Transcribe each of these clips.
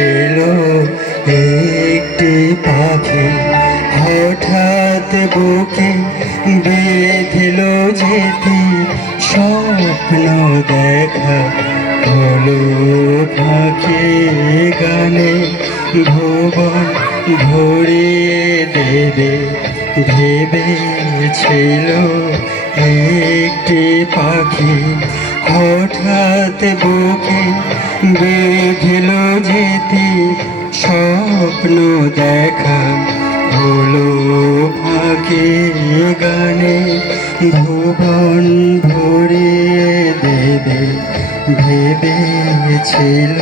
ছিল একটি পাখি, হঠাৎ বুকে বেঁধেল যেতে স্বপ্ন দেখা হলো ফাঁকে গানে ভুবন ভরিয়ে দেবে ভেবেছিল একটি পাখি, হঠাৎ বুকে বেঁধেল যেতে স্বপ্ন দেখা হলো ফাঁকে গানে ভুবন ভরিয়ে দেবে ভেবেছিল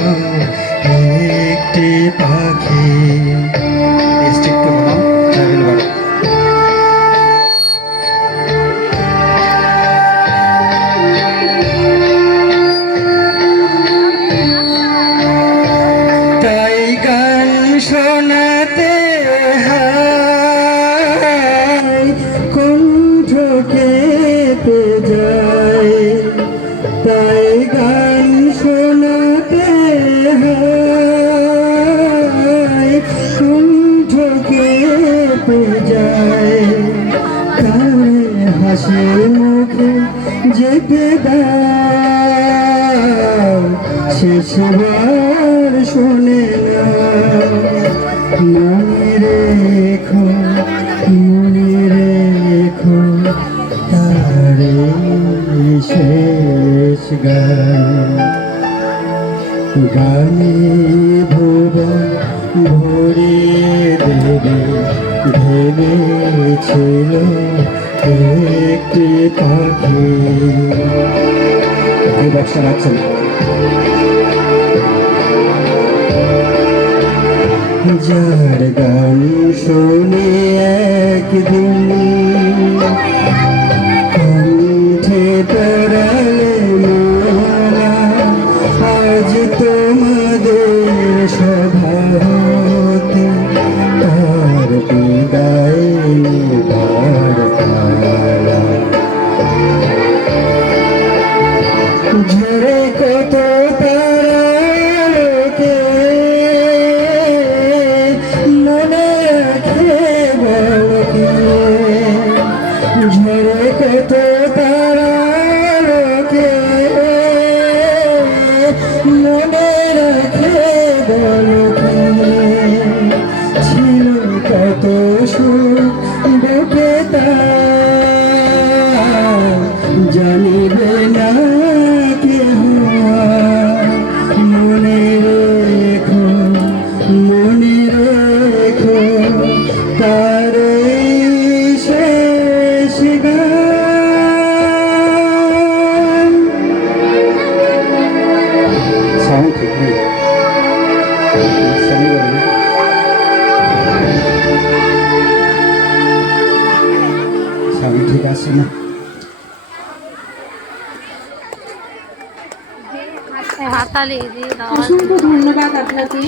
একটি পাখি। তাই গান শোনাতে হায় কণ্ঠ কেঁপে যায়, তাই গান শোনাতে হায় কণ্ঠ কেঁপে যায়, কারে হাসি মুখে যেতে দাও শেষবার শোনে না, মনে রেখো তারে শেষ গান, গানে ভুবন ভরিয়ে দেবে ভেবেছিল একটি পাখি। এই বক্সটা রাখছেন। যার গান শুনে একদিন কণ্ঠে পড়ালে মালা, আজ তোমাদের সভা হতে তার বিদায় নেবার পালা। ঝরে কত তারাকে মনে রাখে বলকে, ঝরে কত তারাকে মনে রাখে বলকে, ছিল কত সুখ বুকে তার জানিবে না কেহ, মনে রেখো তার শেষ গান। সাউন্ড ঠিক নেই, সাউন্ড ঠিক আছে না? অসংখ্য ধন্যবাদ আপনাকে।